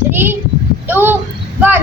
3, 2, 1